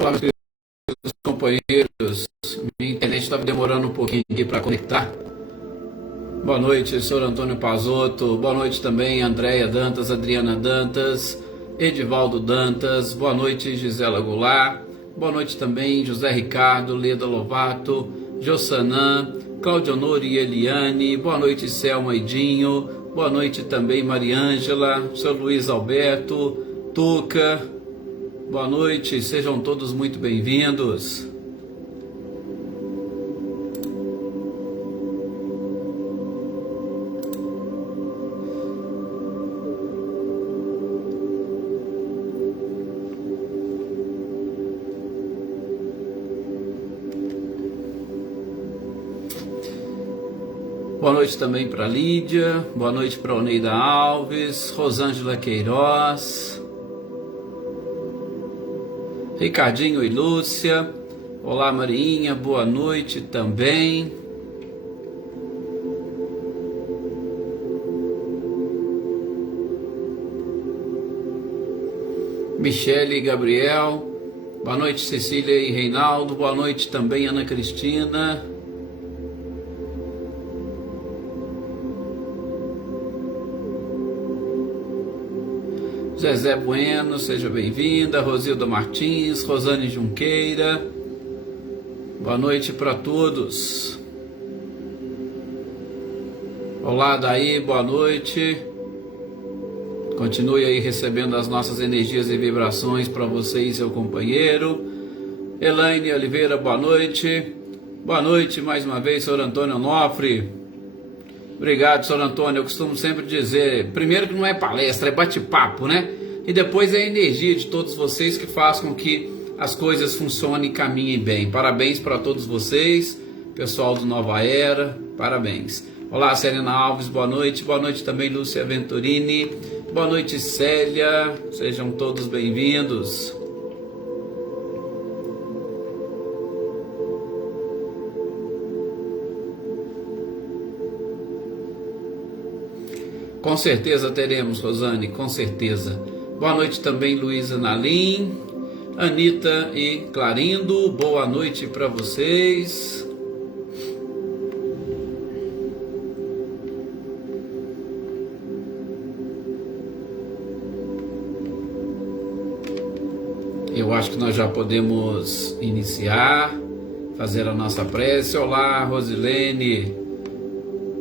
Olá, meus queridos companheiros. Minha internet estava demorando um pouquinho aqui para conectar. Boa noite, senhor Antônio Pazotto. Boa noite também, Andréia Dantas, Adriana Dantas, Edivaldo Dantas. Boa noite, Gisela Goulart. Boa noite também, José Ricardo, Leda Lovato, Jossanã, Claudionor e Eliane. Boa noite, Selma e Dinho. Boa noite também, Mariângela, senhor Luiz Alberto, Tuca. Boa noite, sejam todos muito bem-vindos. Boa noite também para Lídia, boa noite para Oneida Alves, Rosângela Queiroz, Ricardinho e Lúcia. Olá, Marinha, boa noite também. Michele e Gabriel, boa noite, Cecília e Reinaldo, boa noite também, Ana Cristina. Zezé Bueno, seja bem-vinda. Rosilda Martins, Rosane Junqueira, boa noite para todos. Olá, Daí, boa noite. Continue aí recebendo as nossas energias e vibrações para você e seu companheiro. Elaine Oliveira, boa noite. Boa noite mais uma vez, senhor Antônio Onofre. Obrigado, senhor Antônio. Eu costumo sempre dizer, primeiro que não é palestra, é bate-papo, né? E depois é a energia de todos vocês que faz com que as coisas funcionem e caminhem bem. Parabéns para todos vocês, pessoal do Nova Era, parabéns. Olá, Serena Alves, boa noite. Boa noite também, Lúcia Venturini. Boa noite, Célia. Sejam todos bem-vindos. Com certeza teremos, Rosane, com certeza. Boa noite também, Luísa Nalim, Anitta e Clarindo. Boa noite para vocês. Eu acho que nós já podemos iniciar, fazer a nossa prece. Olá, Rosilene.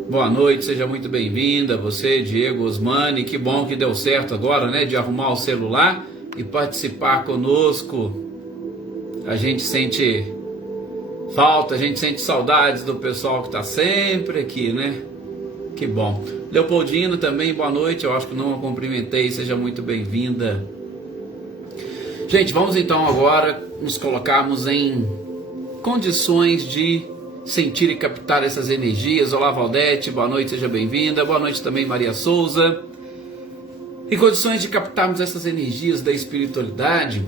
Boa noite, seja muito bem-vinda, você, Diego Osmani, que bom que deu certo agora, né, de arrumar o celular e participar conosco. A gente sente falta, a gente sente saudades do pessoal que está sempre aqui, né, que bom. Leopoldino também, boa noite, eu acho que não a cumprimentei, seja muito bem-vinda. Gente, vamos então agora nos colocarmos em condições de sentir e captar essas energias. Olá, Valdete, boa noite, seja bem-vinda. Boa noite também, Maria Souza. Em condições de captarmos essas energias da espiritualidade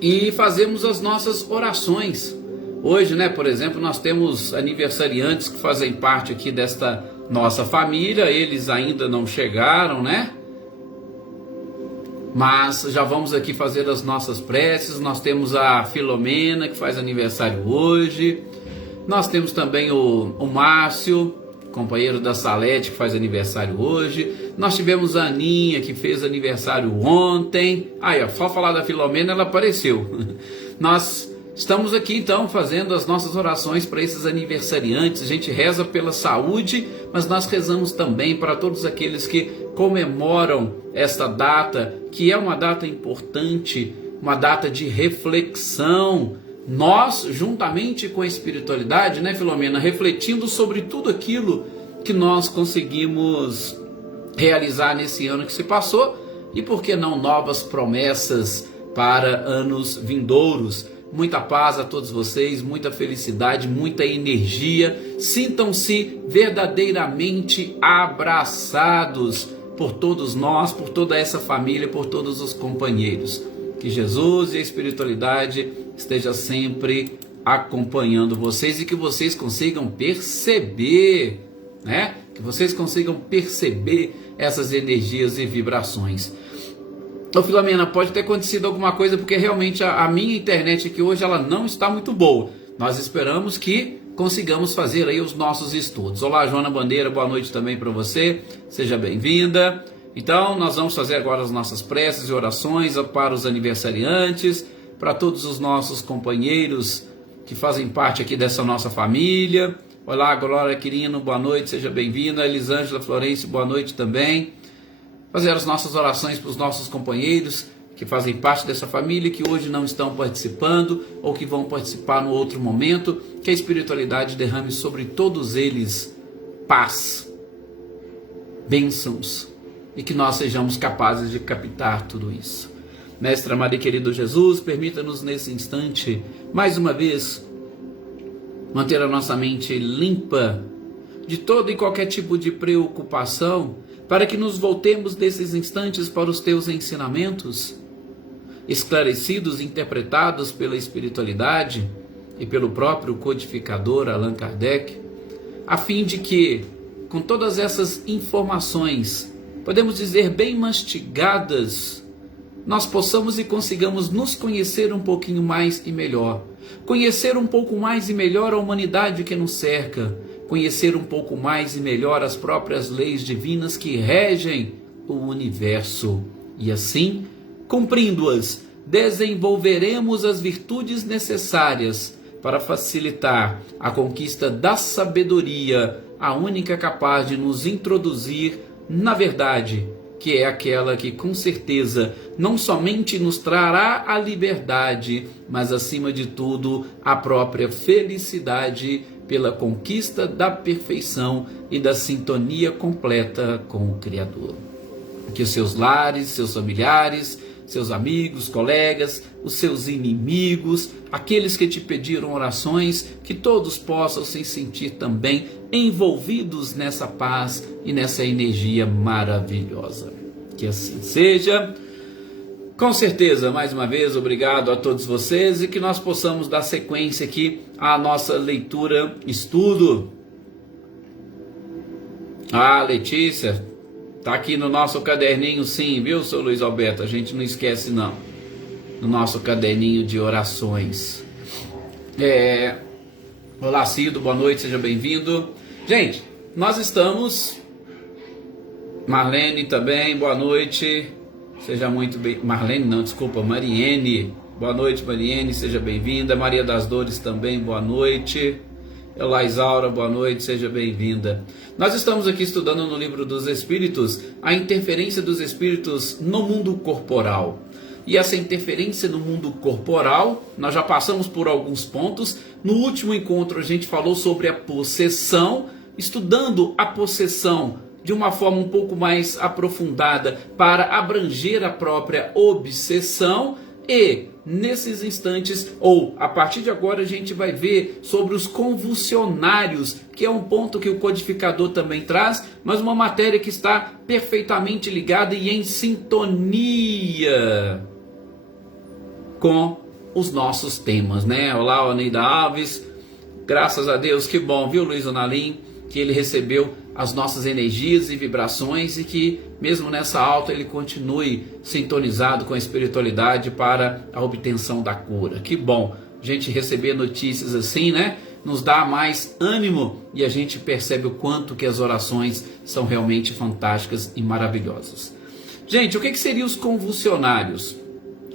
e fazermos as nossas orações. Hoje, né, por exemplo, nós temos aniversariantes que fazem parte aqui desta nossa família. Eles ainda não chegaram, né? Mas já vamos aqui fazer as nossas preces. Nós temos a Filomena, que faz aniversário hoje. Nós temos também o Márcio, companheiro da Salete, que faz aniversário hoje. Nós tivemos a Aninha, que fez aniversário ontem. Aí, ó, só falar da Filomena, ela apareceu. Nós estamos aqui, então, fazendo as nossas orações para esses aniversariantes. A gente reza pela saúde, mas nós rezamos também para todos aqueles que comemoram esta data, que é uma data importante, uma data de reflexão. Nós, juntamente com a espiritualidade, né, Filomena, refletindo sobre tudo aquilo que nós conseguimos realizar nesse ano que se passou e, por que não, novas promessas para anos vindouros. Muita paz a todos vocês, muita felicidade, muita energia. Sintam-se verdadeiramente abraçados por todos nós, por toda essa família, por todos os companheiros. Que Jesus e a espiritualidade esteja sempre acompanhando vocês e que vocês consigam perceber, né? Que vocês consigam perceber essas energias e vibrações. Ô Filomena, pode ter acontecido alguma coisa, porque realmente a minha internet aqui hoje ela não está muito boa. Nós esperamos que consigamos fazer aí os nossos estudos. Olá, Joana Bandeira, boa noite também para você, seja bem-vinda. Então, nós vamos fazer agora as nossas preces e orações para os aniversariantes, para todos os nossos companheiros que fazem parte aqui dessa nossa família. Olá, Glória Quirino, boa noite, seja bem-vinda. Elisângela Florencio, boa noite também. Fazer as nossas orações para os nossos companheiros que fazem parte dessa família, que hoje não estão participando ou que vão participar no outro momento. Que a espiritualidade derrame sobre todos eles paz, bênçãos, e que nós sejamos capazes de captar tudo isso. Mestre amado e querido Jesus, permita-nos nesse instante, mais uma vez, manter a nossa mente limpa de todo e qualquer tipo de preocupação, para que nos voltemos nesses instantes para os teus ensinamentos, esclarecidos, interpretados pela espiritualidade e pelo próprio codificador Allan Kardec, a fim de que, com todas essas informações, podemos dizer bem mastigadas, nós possamos e consigamos nos conhecer um pouquinho mais e melhor, conhecer um pouco mais e melhor a humanidade que nos cerca, conhecer um pouco mais e melhor as próprias leis divinas que regem o universo. E assim, cumprindo-as, desenvolveremos as virtudes necessárias para facilitar a conquista da sabedoria, a única capaz de nos introduzir na verdade, que é aquela que com certeza não somente nos trará a liberdade, mas acima de tudo a própria felicidade pela conquista da perfeição e da sintonia completa com o Criador. Que os seus lares, seus familiares, seus amigos, colegas, os seus inimigos, aqueles que te pediram orações, que todos possam se sentir também envolvidos nessa paz e nessa energia maravilhosa. Que assim seja. Com certeza, mais uma vez, obrigado a todos vocês e que nós possamos dar sequência aqui à nossa leitura, estudo. Ah, Letícia, tá aqui no nosso caderninho sim, viu, seu Luiz Alberto? A gente não esquece não, no nosso caderninho de orações. Olá, Cido, boa noite, seja bem-vindo. Gente, nós estamos... Marlene também, boa noite. Seja muito bem... Marlene não, desculpa, Mariene. Boa noite, Mariene, seja bem-vinda. Maria das Dores também, boa noite. Olá, Isaura, boa noite, seja bem-vinda. Nós estamos aqui estudando no Livro dos Espíritos a interferência dos espíritos no mundo corporal. E essa interferência no mundo corporal, nós já passamos por alguns pontos. No último encontro a gente falou sobre a possessão, estudando a possessão de uma forma um pouco mais aprofundada para abranger a própria obsessão. E nesses instantes, ou a partir de agora, a gente vai ver sobre os convulsionários, que é um ponto que o codificador também traz, mas uma matéria que está perfeitamente ligada e em sintonia com os nossos temas, né? Olá, Oneida Alves, graças a Deus, que bom, viu, Luiz Onalim, que ele recebeu as nossas energias e vibrações e que mesmo nessa alta ele continue sintonizado com a espiritualidade para a obtenção da cura. Que bom a gente receber notícias assim, né? Nos dá mais ânimo e a gente percebe o quanto que as orações são realmente fantásticas e maravilhosas. Gente, o que seriam os convulsionários?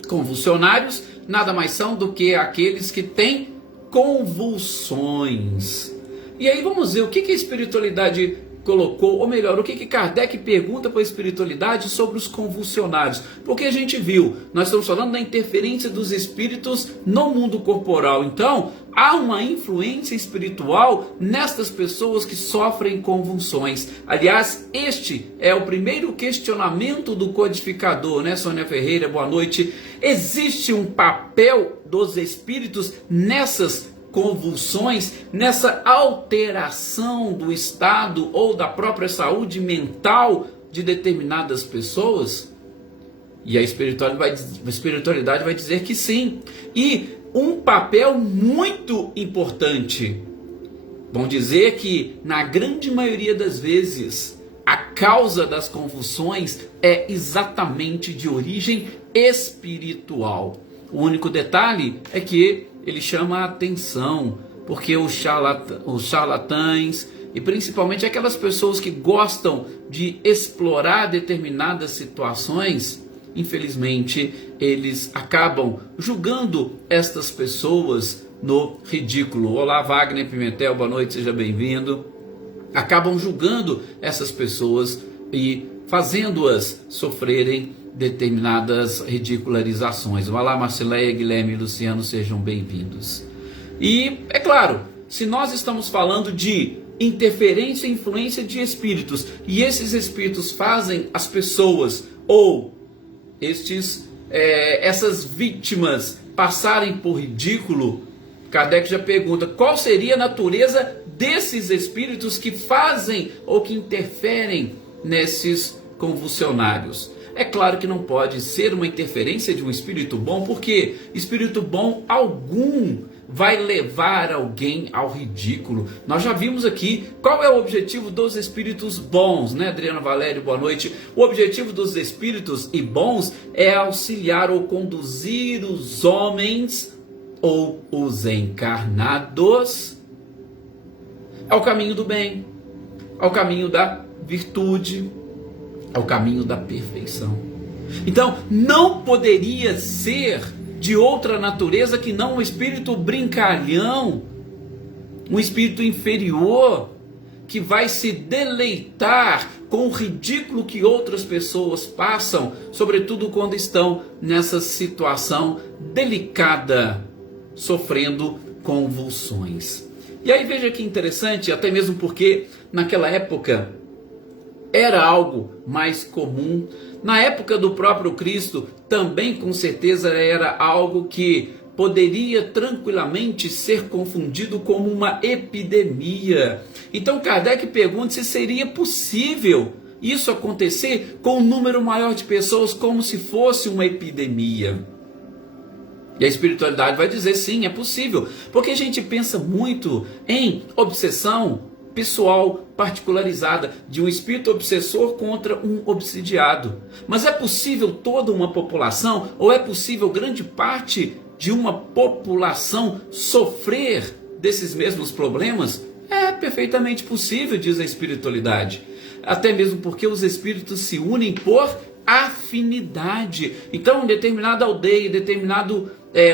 Convulsionários nada mais são do que aqueles que têm convulsões. E aí vamos ver o que a espiritualidade colocou, ou melhor, o que Kardec pergunta para a espiritualidade sobre os convulsionários. Porque a gente viu, nós estamos falando da interferência dos espíritos no mundo corporal. Então, há uma influência espiritual nestas pessoas que sofrem convulsões. Aliás, este é o primeiro questionamento do codificador, né, Sônia Ferreira? Boa noite. Existe um papel dos espíritos nessas convulsões, nessa alteração do estado ou da própria saúde mental de determinadas pessoas? E a espiritualidade vai dizer que sim. E um papel muito importante. Vão dizer que, na grande maioria das vezes, a causa das convulsões é exatamente de origem espiritual. O único detalhe é que ele chama a atenção, porque os charlatães e principalmente aquelas pessoas que gostam de explorar determinadas situações, infelizmente, eles acabam julgando estas pessoas no ridículo. Olá, Wagner Pimentel, boa noite, seja bem-vindo. Acabam julgando essas pessoas e fazendo-as sofrerem determinadas ridicularizações. Olá, Marcileia, Guilherme e Luciano, sejam bem-vindos. E, é claro, se nós estamos falando de interferência e influência de espíritos, e esses espíritos fazem as pessoas ou essas vítimas passarem por ridículo, Kardec já pergunta qual seria a natureza desses espíritos que fazem ou que interferem nesses convulsionários. É claro que não pode ser uma interferência de um espírito bom, porque espírito bom algum vai levar alguém ao ridículo. Nós já vimos aqui qual é o objetivo dos espíritos bons, né, Adriana Valério, boa noite. O objetivo dos espíritos e bons é auxiliar ou conduzir os homens ou os encarnados ao caminho do bem, ao caminho da virtude, ao caminho da perfeição. Então, não poderia ser de outra natureza que não um espírito brincalhão, um espírito inferior, que vai se deleitar com o ridículo que outras pessoas passam, sobretudo quando estão nessa situação delicada, sofrendo convulsões. E aí veja que interessante, até mesmo porque naquela época era algo mais comum. Na época do próprio Cristo, também com certeza era algo que poderia tranquilamente ser confundido como uma epidemia. Então Kardec pergunta se seria possível isso acontecer com um número maior de pessoas, como se fosse uma epidemia. E a espiritualidade vai dizer sim, é possível, porque a gente pensa muito em obsessão pessoal particularizada de um espírito obsessor contra um obsidiado. Mas é possível toda uma população, ou é possível grande parte de uma população sofrer desses mesmos problemas? É perfeitamente possível, diz a espiritualidade. Até mesmo porque os espíritos se unem por afinidade. Então, em determinada aldeia, em determinado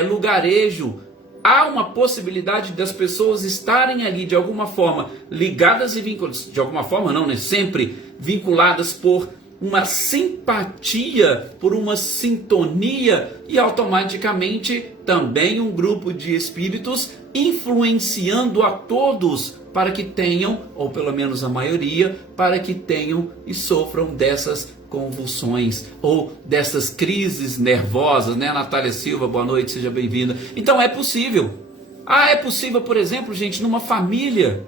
lugarejo, há uma possibilidade das pessoas estarem ali de alguma forma ligadas e vinculadas, de alguma forma não, né? Sempre vinculadas por uma simpatia, por uma sintonia, e automaticamente também um grupo de espíritos influenciando a todos para que tenham, ou pelo menos a maioria, para que tenham e sofram dessas convulsões ou dessas crises nervosas, né? Natália Silva, boa noite, seja bem-vinda. Então é possível. É possível, por exemplo, gente, numa família.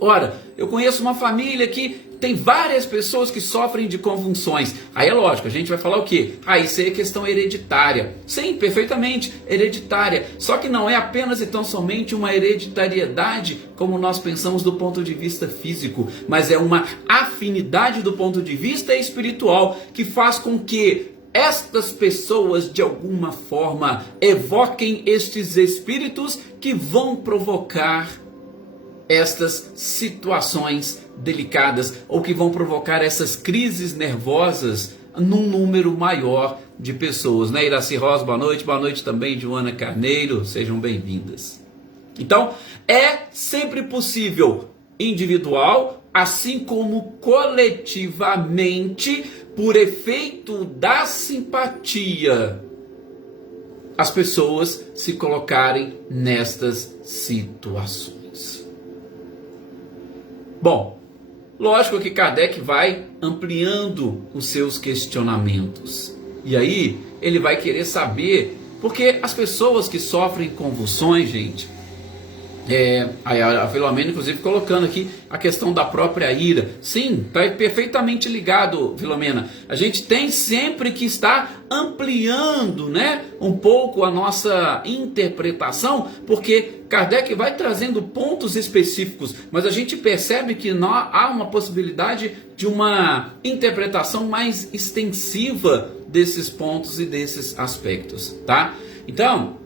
Ora, eu conheço uma família que tem várias pessoas que sofrem de convulsões. Aí é lógico, a gente vai falar o quê? Isso aí é questão hereditária. Sim, perfeitamente, hereditária. Só que não é apenas e tão somente uma hereditariedade, como nós pensamos do ponto de vista físico, mas é uma afinidade do ponto de vista espiritual, que faz com que estas pessoas, de alguma forma, evoquem estes espíritos que vão provocar estas situações delicadas, ou que vão provocar essas crises nervosas num número maior de pessoas, né? Iraci Rosa, boa noite também, Joana Carneiro, sejam bem-vindas. Então, é sempre possível, individual, assim como coletivamente, por efeito da simpatia, as pessoas se colocarem nestas situações. Bom, lógico que Kardec vai ampliando os seus questionamentos. E aí ele vai querer saber, porque as pessoas que sofrem convulsões, gente, A Filomena, inclusive, colocando aqui a questão da própria ira. Sim, está perfeitamente ligado, Filomena. A gente tem sempre que estar ampliando, né, um pouco a nossa interpretação, porque Kardec vai trazendo pontos específicos, mas a gente percebe que há uma possibilidade de uma interpretação mais extensiva desses pontos e desses aspectos, tá? Então,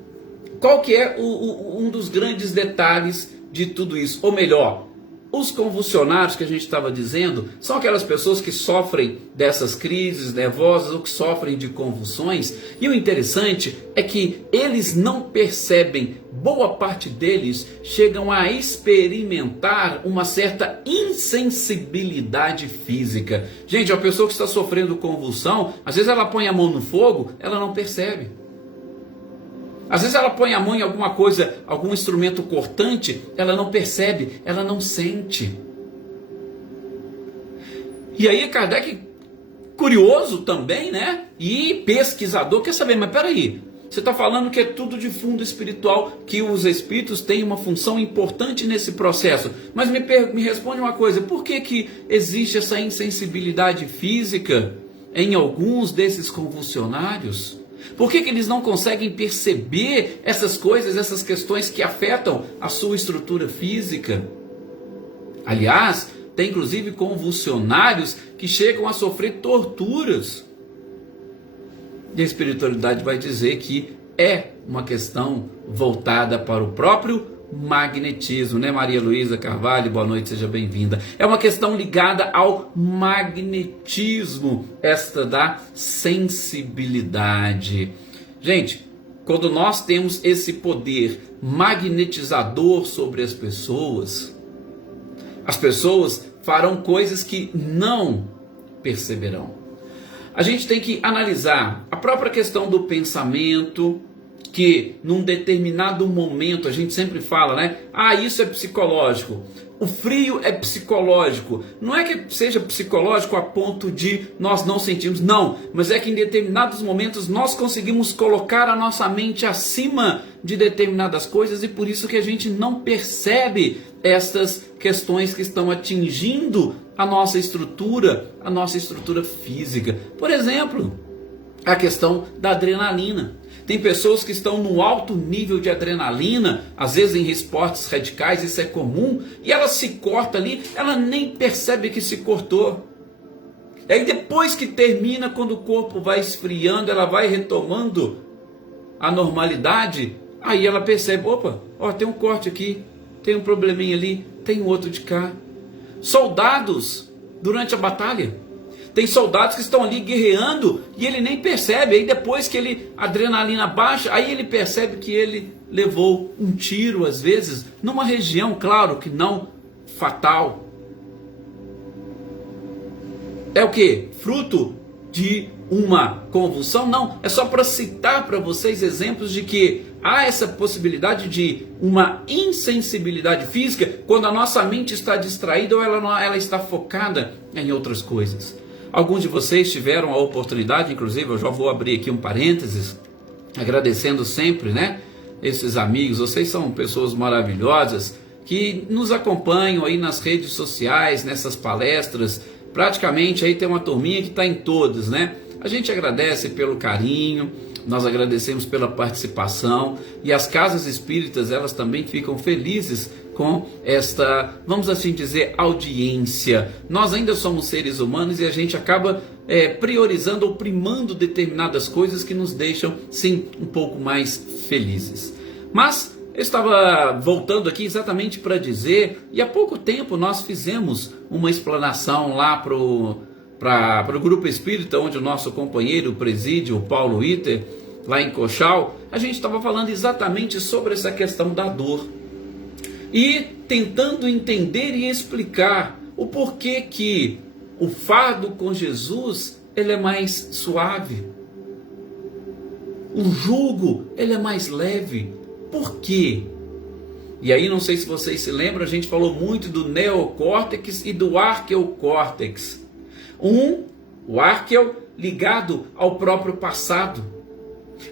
qual que é um dos grandes detalhes de tudo isso? Ou melhor, os convulsionários que a gente estava dizendo são aquelas pessoas que sofrem dessas crises nervosas ou que sofrem de convulsões. E o interessante é que eles não percebem, boa parte deles chegam a experimentar uma certa insensibilidade física. Gente, a pessoa que está sofrendo convulsão, às vezes ela põe a mão no fogo, ela não percebe. Às vezes ela põe a mão em alguma coisa, algum instrumento cortante, ela não percebe, ela não sente. E aí Kardec, curioso também, né? E pesquisador, quer saber, mas peraí, você está falando que é tudo de fundo espiritual, que os espíritos têm uma função importante nesse processo. Mas me responde uma coisa, por que existe essa insensibilidade física em alguns desses convulsionários? Por que eles não conseguem perceber essas coisas, essas questões que afetam a sua estrutura física? Aliás, tem inclusive convulsionários que chegam a sofrer torturas. E a espiritualidade vai dizer que é uma questão voltada para o próprio magnetismo, né, Maria Luísa Carvalho? Boa noite, seja bem-vinda. É uma questão ligada ao magnetismo, esta da sensibilidade. Gente, quando nós temos esse poder magnetizador sobre as pessoas farão coisas que não perceberão. A gente tem que analisar a própria questão do pensamento, que num determinado momento, a gente sempre fala, né? Ah, isso é psicológico. O frio é psicológico. Não é que seja psicológico a ponto de nós não sentirmos, não. Mas é que em determinados momentos nós conseguimos colocar a nossa mente acima de determinadas coisas e por isso que a gente não percebe essas questões que estão atingindo a nossa estrutura física. Por exemplo, a questão da adrenalina. Tem pessoas que estão no alto nível de adrenalina, às vezes em esportes radicais, isso é comum, e ela se corta ali, ela nem percebe que se cortou. E aí depois que termina, quando o corpo vai esfriando, ela vai retomando a normalidade, aí ela percebe, opa, ó, tem um corte aqui, tem um probleminha ali, tem outro de cá. Soldados, durante a batalha, tem soldados que estão ali guerreando e ele nem percebe. Aí depois que a adrenalina baixa, aí ele percebe que ele levou um tiro, às vezes, numa região, claro que não fatal. É o que? Fruto de uma convulsão? Não, é só para citar para vocês exemplos de que há essa possibilidade de uma insensibilidade física quando a nossa mente está distraída ou ela está focada em outras coisas. Alguns de vocês tiveram a oportunidade, inclusive eu já vou abrir aqui um parênteses, agradecendo sempre, né, esses amigos, vocês são pessoas maravilhosas, que nos acompanham aí nas redes sociais, nessas palestras, praticamente aí tem uma turminha que está em todas, né, a gente agradece pelo carinho, nós agradecemos pela participação, e as casas espíritas, elas também ficam felizes com esta, vamos assim dizer, audiência. Nós ainda somos seres humanos e a gente acaba priorizando ou primando determinadas coisas que nos deixam, sim, um pouco mais felizes. Mas eu estava voltando aqui exatamente para dizer, e há pouco tempo nós fizemos uma explanação lá para o Grupo Espírita, onde o nosso companheiro preside, o Paulo Itter, lá em Cochal, a gente estava falando exatamente sobre essa questão da dor. E tentando entender e explicar o porquê que o fardo com Jesus ele é mais suave. O jugo ele é mais leve. Por quê? E aí não sei se vocês se lembram, a gente falou muito do neocórtex e do arqueocórtex. O arqueo ligado ao próprio passado.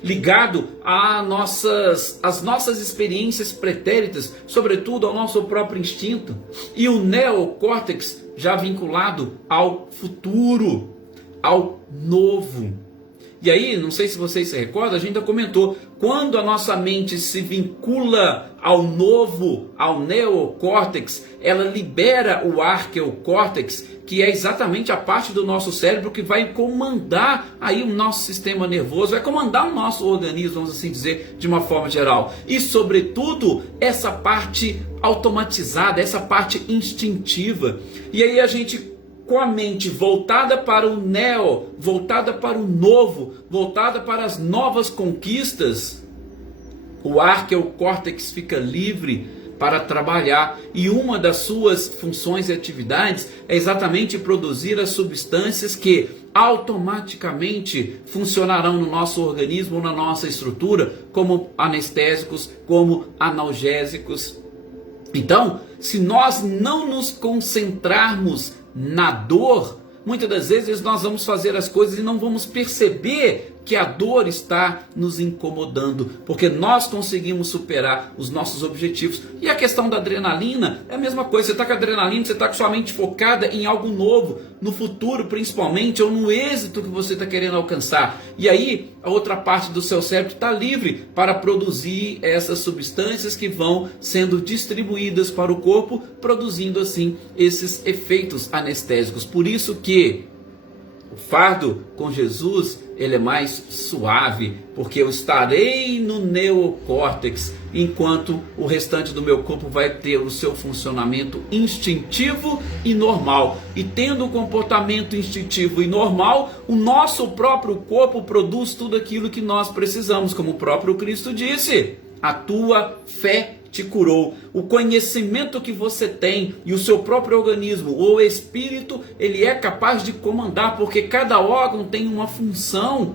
ligado às nossas experiências pretéritas, sobretudo ao nosso próprio instinto, e o neocórtex já vinculado ao futuro, ao novo. E aí, não sei se vocês se recordam, a gente já comentou, quando a nossa mente se vincula ao novo, ao neocórtex, ela libera o arqueocórtex, que é exatamente a parte do nosso cérebro que vai comandar aí o nosso sistema nervoso, vai comandar o nosso organismo, vamos assim dizer, de uma forma geral. E, sobretudo, essa parte automatizada, essa parte instintiva. E aí a gente, com a mente voltada para o neo, voltada para o novo, voltada para as novas conquistas, o arqueocórtex fica livre para trabalhar, e uma das suas funções e atividades é exatamente produzir as substâncias que automaticamente funcionarão no nosso organismo, na nossa estrutura, como anestésicos, como analgésicos. Então, se nós não nos concentrarmos na dor, muitas das vezes nós vamos fazer as coisas e não vamos perceber que a dor está nos incomodando, porque nós conseguimos superar os nossos objetivos. E a questão da adrenalina é a mesma coisa. Você está com adrenalina, você está com sua mente focada em algo novo, no futuro principalmente, ou no êxito que você está querendo alcançar. E aí a outra parte do seu cérebro está livre para produzir essas substâncias que vão sendo distribuídas para o corpo, produzindo assim esses efeitos anestésicos. Por isso que o fardo com Jesus, ele é mais suave, porque eu estarei no neocórtex, enquanto o restante do meu corpo vai ter o seu funcionamento instintivo e normal. E tendo o comportamento instintivo e normal, o nosso próprio corpo produz tudo aquilo que nós precisamos, como o próprio Cristo disse: a tua fé te curou. O conhecimento que você tem e o seu próprio organismo, o espírito, ele é capaz de comandar, porque cada órgão tem uma função,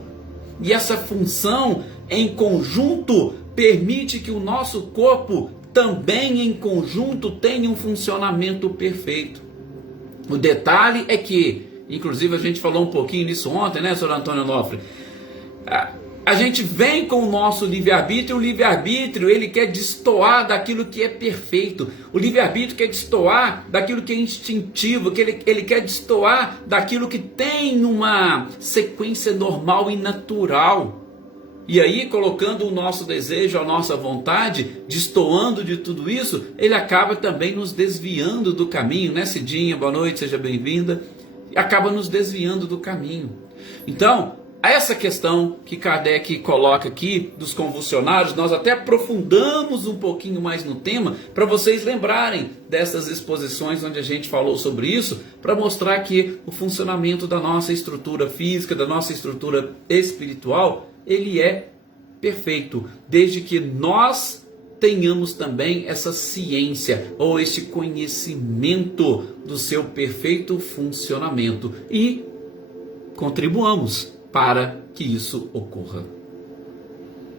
e essa função em conjunto permite que o nosso corpo também em conjunto tenha um funcionamento perfeito. O detalhe é que, inclusive a gente falou um pouquinho nisso ontem, né, Sr. Antônio Onofre? A gente vem com o nosso livre-arbítrio, e o livre-arbítrio ele quer destoar daquilo que é perfeito. O livre-arbítrio quer destoar daquilo que é instintivo, que ele quer destoar daquilo que tem uma sequência normal e natural. E aí, colocando o nosso desejo, a nossa vontade, destoando de tudo isso, ele acaba também nos desviando do caminho, né, Cidinha? Boa noite, seja bem-vinda. Acaba nos desviando do caminho. Então, essa questão que Kardec coloca aqui dos convulsionários, nós até aprofundamos um pouquinho mais no tema, para vocês lembrarem dessas exposições onde a gente falou sobre isso, para mostrar que o funcionamento da nossa estrutura física, da nossa estrutura espiritual, ele é perfeito, desde que nós tenhamos também essa ciência ou esse conhecimento do seu perfeito funcionamento e contribuamos para que isso ocorra.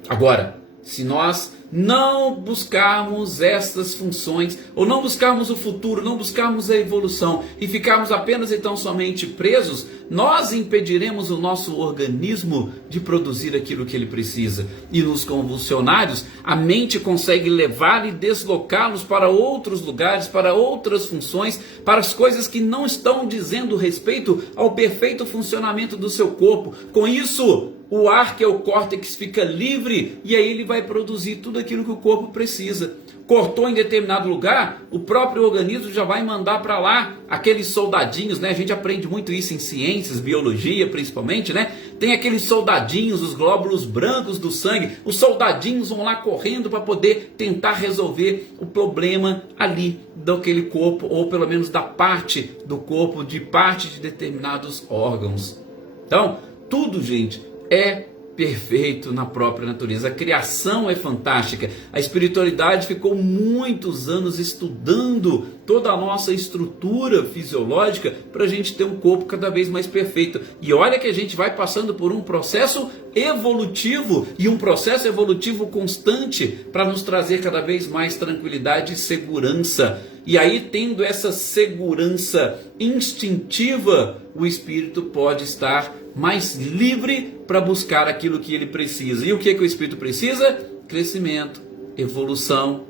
Agora, se nós não buscarmos estas funções, ou não buscarmos o futuro, não buscarmos a evolução, e ficarmos apenas então somente presos, nós impediremos o nosso organismo de produzir aquilo que ele precisa. E nos convulsionários, a mente consegue levar e deslocá-los para outros lugares, para outras funções, para as coisas que não estão dizendo respeito ao perfeito funcionamento do seu corpo. Com isso, o arqueocórtex fica livre e aí ele vai produzir tudo aquilo que o corpo precisa. Cortou em determinado lugar, o próprio organismo já vai mandar para lá aqueles soldadinhos, né? A gente aprende muito isso em ciências, biologia principalmente, né? Tem aqueles soldadinhos, os glóbulos brancos do sangue. Os soldadinhos vão lá correndo para poder tentar resolver o problema ali daquele corpo, ou pelo menos da parte do corpo, de parte de determinados órgãos. Então, tudo, gente, é perfeito na própria natureza. A criação é fantástica. A espiritualidade ficou muitos anos estudando toda a nossa estrutura fisiológica para a gente ter um corpo cada vez mais perfeito. E olha que a gente vai passando por um processo evolutivo, e um processo evolutivo constante para nos trazer cada vez mais tranquilidade e segurança. E aí, tendo essa segurança instintiva, o espírito pode estar mais livre para buscar aquilo que ele precisa. E o que o espírito precisa? Crescimento, evolução,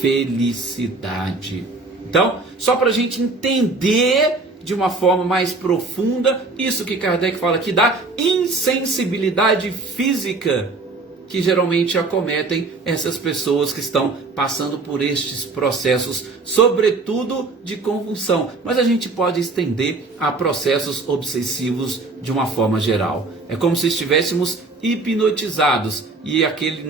felicidade. Então, só para a gente entender de uma forma mais profunda isso que Kardec fala aqui da insensibilidade física que geralmente acometem essas pessoas que estão passando por estes processos, sobretudo de convulsão. Mas a gente pode estender a processos obsessivos de uma forma geral. É como se estivéssemos hipnotizados e aquilo,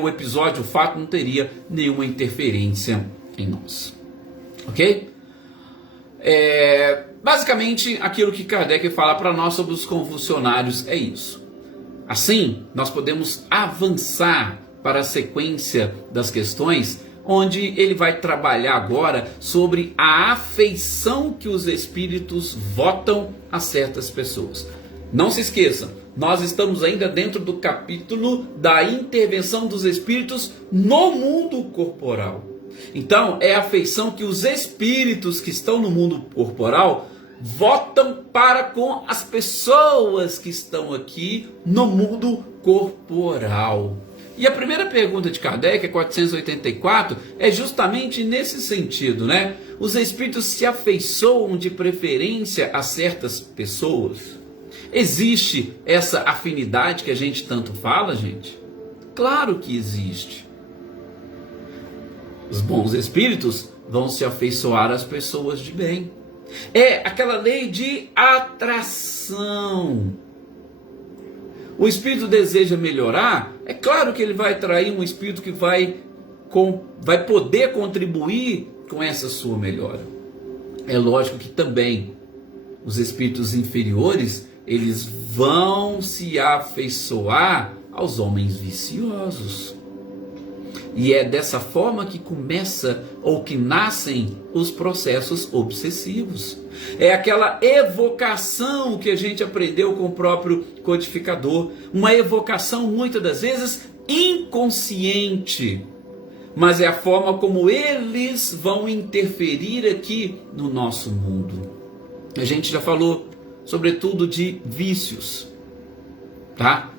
o episódio, o fato não teria nenhuma interferência em nós. Ok? Basicamente, aquilo que Kardec fala para nós sobre os convulsionários é isso. Assim, nós podemos avançar para a sequência das questões, onde ele vai trabalhar agora sobre a afeição que os espíritos votam a certas pessoas. Não se esqueçam, nós estamos ainda dentro do capítulo da intervenção dos espíritos no mundo corporal. Então, é a afeição que os espíritos que estão no mundo corporal votam para com as pessoas que estão aqui no mundo corporal. E a primeira pergunta de Kardec, 484, é justamente nesse sentido, né? Os espíritos se afeiçoam de preferência a certas pessoas? Existe essa afinidade que a gente tanto fala, gente? Claro que existe. Os bons espíritos vão se afeiçoar às pessoas de bem. É aquela lei de atração. O espírito deseja melhorar, é claro que ele vai atrair um espírito que vai poder contribuir com essa sua melhora. É lógico que também os espíritos inferiores, eles vão se afeiçoar aos homens viciosos. E é dessa forma que começa ou que nascem os processos obsessivos. É aquela evocação que a gente aprendeu com o próprio codificador. Uma evocação muitas das vezes inconsciente. Mas é a forma como eles vão interferir aqui no nosso mundo. A gente já falou sobretudo de vícios, tá?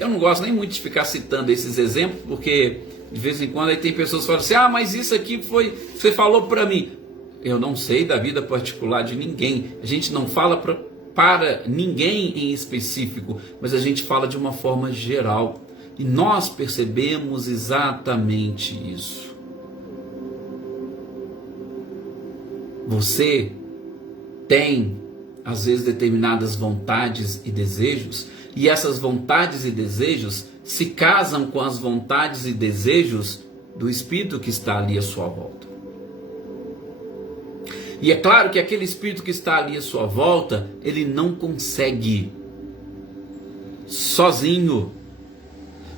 Eu não gosto nem muito de ficar citando esses exemplos, porque de vez em quando aí tem pessoas que falam assim: ah, mas isso aqui você falou para mim. Eu não sei da vida particular de ninguém. A gente não fala para ninguém em específico, mas a gente fala de uma forma geral. E nós percebemos exatamente isso. Você tem, às vezes, determinadas vontades e desejos, e essas vontades e desejos se casam com as vontades e desejos do espírito que está ali à sua volta. E é claro que aquele espírito que está ali à sua volta, ele não consegue sozinho.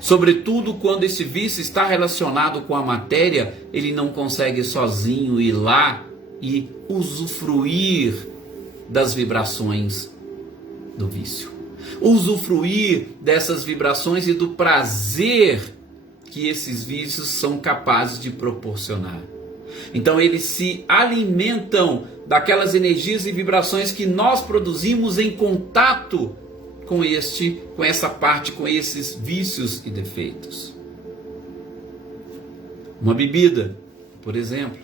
Sobretudo quando esse vício está relacionado com a matéria, ele não consegue sozinho ir lá e usufruir das vibrações do vício. Usufruir dessas vibrações e do prazer que esses vícios são capazes de proporcionar. Então eles se alimentam daquelas energias e vibrações que nós produzimos em contato com essa parte, com esses vícios e defeitos. Uma bebida, por exemplo.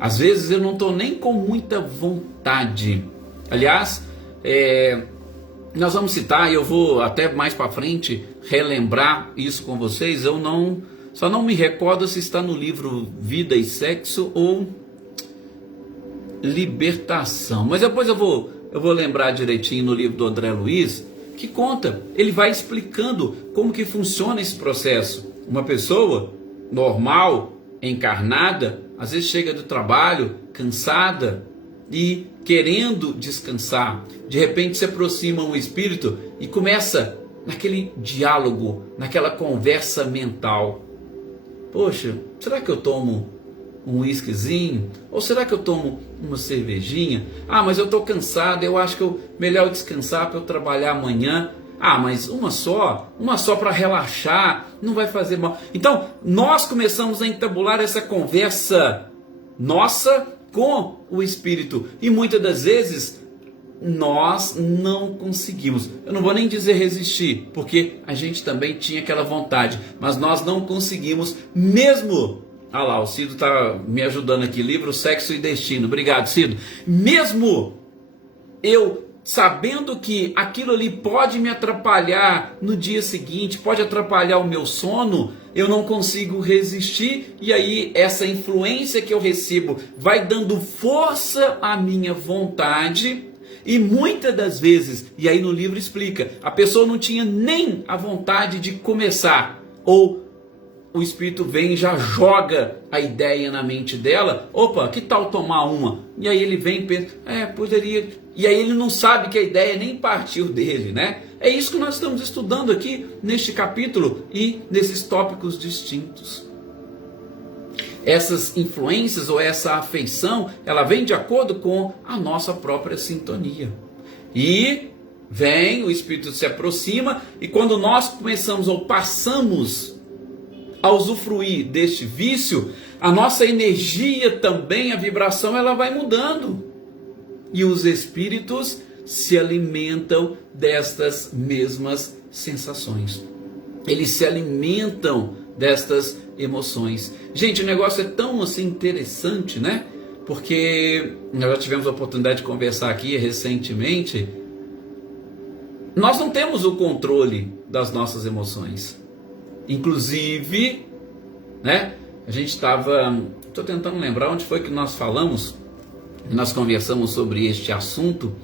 Às vezes eu não estou nem com muita vontade. Aliás, nós vamos citar, e eu vou até mais para frente relembrar isso com vocês. Só não me recordo se está no livro Vida e Sexo ou Libertação. Mas depois eu vou lembrar direitinho no livro do André Luiz, que conta, ele vai explicando como que funciona esse processo. Uma pessoa normal, encarnada, às vezes chega do trabalho cansada e querendo descansar. De repente se aproxima um espírito e começa naquele diálogo, naquela conversa mental. Poxa, será que eu tomo um whiskyzinho? Ou será que eu tomo uma cervejinha? Ah, mas eu estou cansado, eu acho que melhor descansar para eu trabalhar amanhã. Ah, mas uma só para relaxar, não vai fazer mal. Então, nós começamos a entabular essa conversa nossa com o Espírito. E muitas das vezes nós não conseguimos. Eu não vou nem dizer resistir, porque a gente também tinha aquela vontade, mas nós não conseguimos mesmo. Ah lá, o Cido está me ajudando aqui, livro Sexo e Destino. Obrigado, Cido. Mesmo eu sabendo que aquilo ali pode me atrapalhar no dia seguinte, pode atrapalhar o meu sono, eu não consigo resistir, e aí essa influência que eu recebo vai dando força à minha vontade, e muitas das vezes, e aí no livro explica, a pessoa não tinha nem a vontade de começar, ou o Espírito vem e já joga a ideia na mente dela, opa, que tal tomar uma? E aí ele vem e pensa, poderia, e aí ele não sabe que a ideia nem partiu dele, né? É isso que nós estamos estudando aqui neste capítulo e nesses tópicos distintos. Essas influências ou essa afeição, ela vem de acordo com a nossa própria sintonia. E vem, o Espírito se aproxima, e quando nós começamos ou passamos a usufruir deste vício, a nossa energia também, a vibração, ela vai mudando. E os espíritos se alimentam destas mesmas sensações. Eles se alimentam destas emoções. Gente, o negócio é tão assim interessante, né? Porque nós já tivemos a oportunidade de conversar aqui recentemente. Nós não temos o controle das nossas emoções. Inclusive, né? A gente estava... Estou tentando lembrar onde foi que nós falamos. Nós conversamos sobre este assunto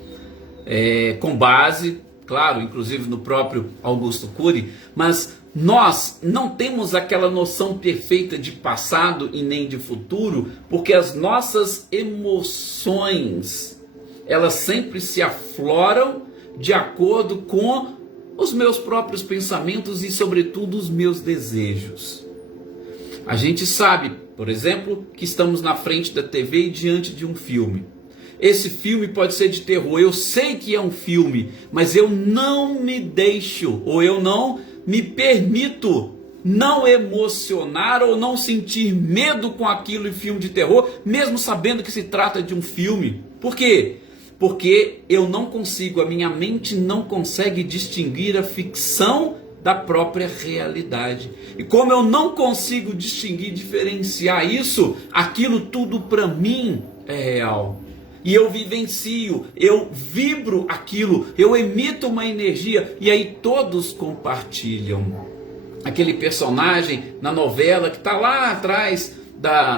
com base, claro, inclusive no próprio Augusto Cury, mas nós não temos aquela noção perfeita de passado e nem de futuro, porque as nossas emoções, elas sempre se afloram de acordo com os meus próprios pensamentos e, sobretudo, os meus desejos. A gente sabe, por exemplo, que estamos na frente da TV e diante de um filme. Esse filme pode ser de terror, eu sei que é um filme, mas eu não me deixo, ou eu não me permito não emocionar ou não sentir medo com aquilo em filme de terror, mesmo sabendo que se trata de um filme. Por quê? Porque eu não consigo, a minha mente não consegue distinguir a ficção da própria realidade. E como eu não consigo distinguir, diferenciar isso, aquilo tudo para mim é real. E eu vivencio, eu vibro aquilo, eu emito uma energia, e aí todos compartilham. Aquele personagem na novela que está lá atrás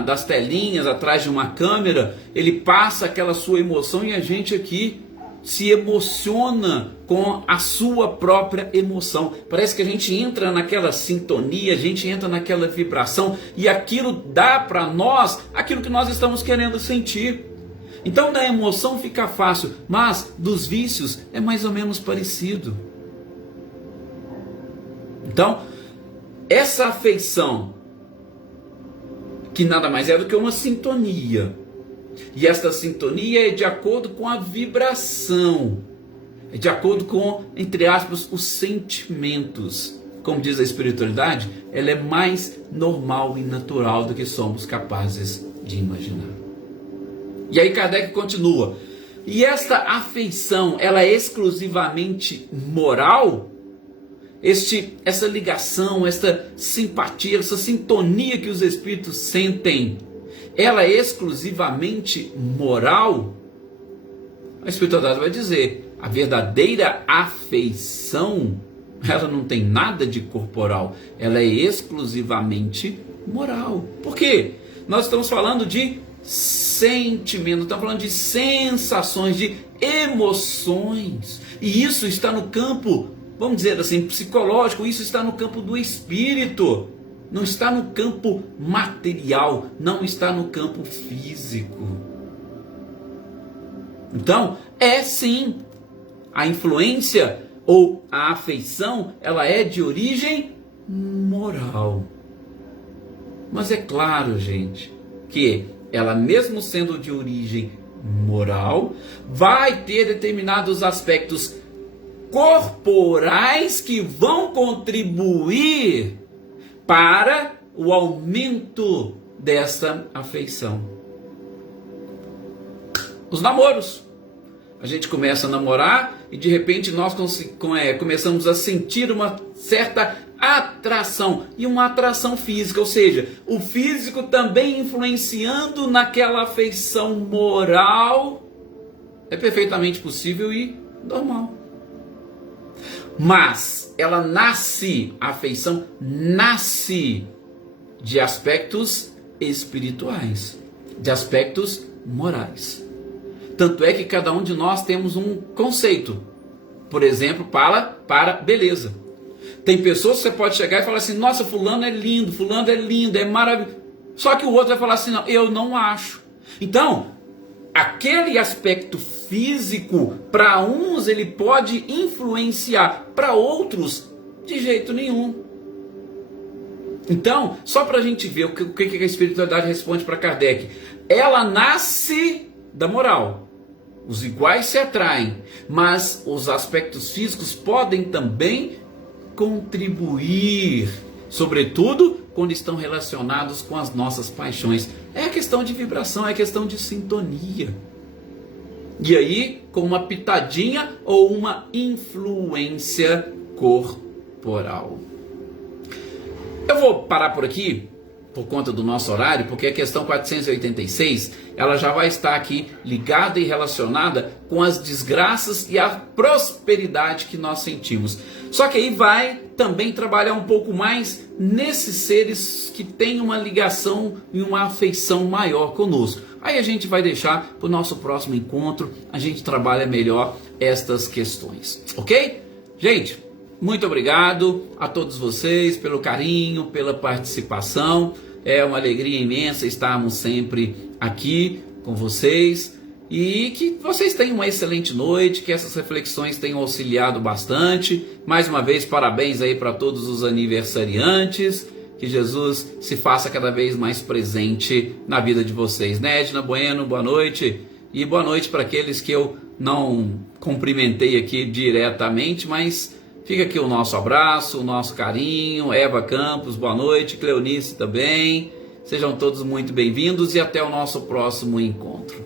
das telinhas, atrás de uma câmera, ele passa aquela sua emoção, e a gente aqui se emociona com a sua própria emoção. Parece que a gente entra naquela sintonia, a gente entra naquela vibração, e aquilo dá para nós aquilo que nós estamos querendo sentir. Então da emoção fica fácil, mas dos vícios é mais ou menos parecido. Então, essa afeição, que nada mais é do que uma sintonia, e esta sintonia é de acordo com a vibração, é de acordo com, entre aspas, os sentimentos. Como diz a espiritualidade, ela é mais normal e natural do que somos capazes de imaginar. E aí Kardec continua, e esta afeição, ela é exclusivamente moral? Essa ligação, essa simpatia, essa sintonia que os espíritos sentem, ela é exclusivamente moral? A espiritualidade vai dizer, a verdadeira afeição, ela não tem nada de corporal, ela é exclusivamente moral. Por quê? Nós estamos falando de sentimento, estamos falando de sensações, de emoções, e isso está no campo, vamos dizer assim, psicológico, isso está no campo do espírito, não está no campo material, não está no campo físico. Então, é sim, a influência ou a afeição, ela é de origem moral. Mas é claro, gente, que ela mesmo sendo de origem moral, vai ter determinados aspectos corporais que vão contribuir para o aumento dessa afeição. Os namoros. A gente começa a namorar e de repente nós começamos a sentir uma certa atração, e uma atração física, ou seja, o físico também influenciando naquela afeição moral, é perfeitamente possível e normal. Mas ela nasce, a afeição nasce de aspectos espirituais, de aspectos morais. Tanto é que cada um de nós temos um conceito, por exemplo, para beleza. Tem pessoas que você pode chegar e falar assim, nossa, fulano é lindo, é maravilhoso. Só que o outro vai falar assim, não, eu não acho. Então, aquele aspecto físico, para uns ele pode influenciar, para outros, de jeito nenhum. Então, só para a gente ver o que a espiritualidade responde para Kardec. Ela nasce da moral. Os iguais se atraem, mas os aspectos físicos podem também contribuir, sobretudo quando estão relacionados com as nossas paixões. É a questão de vibração, é a questão de sintonia. E aí, com uma pitadinha ou uma influência corporal. Eu vou parar por aqui, por conta do nosso horário, porque a questão 486, ela já vai estar aqui ligada e relacionada com as desgraças e a prosperidade que nós sentimos. Só que aí vai também trabalhar um pouco mais nesses seres que têm uma ligação e uma afeição maior conosco. Aí a gente vai deixar para o nosso próximo encontro, a gente trabalha melhor estas questões, ok? Gente, muito obrigado a todos vocês pelo carinho, pela participação. É uma alegria imensa estarmos sempre aqui com vocês. E que vocês tenham uma excelente noite, que essas reflexões tenham auxiliado bastante. Mais uma vez, parabéns aí para todos os aniversariantes. Que Jesus se faça cada vez mais presente na vida de vocês. Né, Edna Bueno, boa noite. E boa noite para aqueles que eu não cumprimentei aqui diretamente, mas fica aqui o nosso abraço, o nosso carinho. Eva Campos, boa noite. Cleonice também. Sejam todos muito bem-vindos e até o nosso próximo encontro.